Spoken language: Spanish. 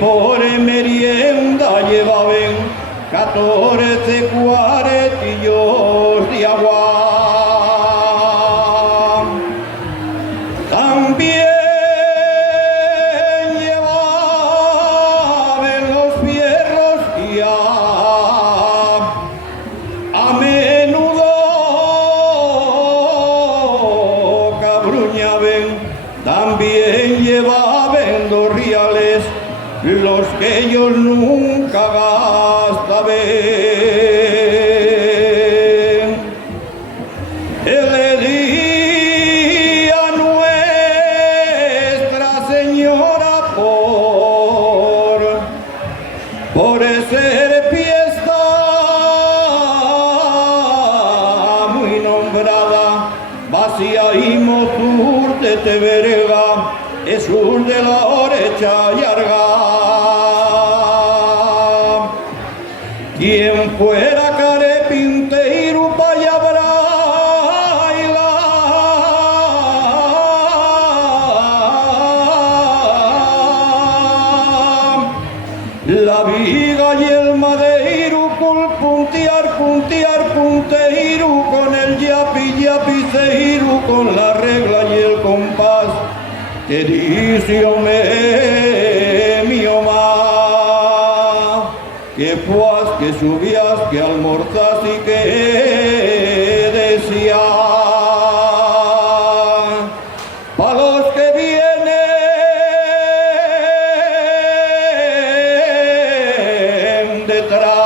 por merienda llevaban 14 cuaretillos de agua. También llevaban los fierros y a menudo cabruñaban. También llevaban 2 reales, los que ellos nunca gastaban. Le di a Nuestra Señora por ser fiesta muy nombrada, vacía y mozur de Teverga, es un de la orecha y arga. Quien fuera carepinteiro pa' allá la viga y el madeiro, col puntear, punteiro, con el yapiceiro, con la regla y el compás, que dice mi mamá, que fuas, que subías, que almorzas y que decías, pa' los que vienen detrás.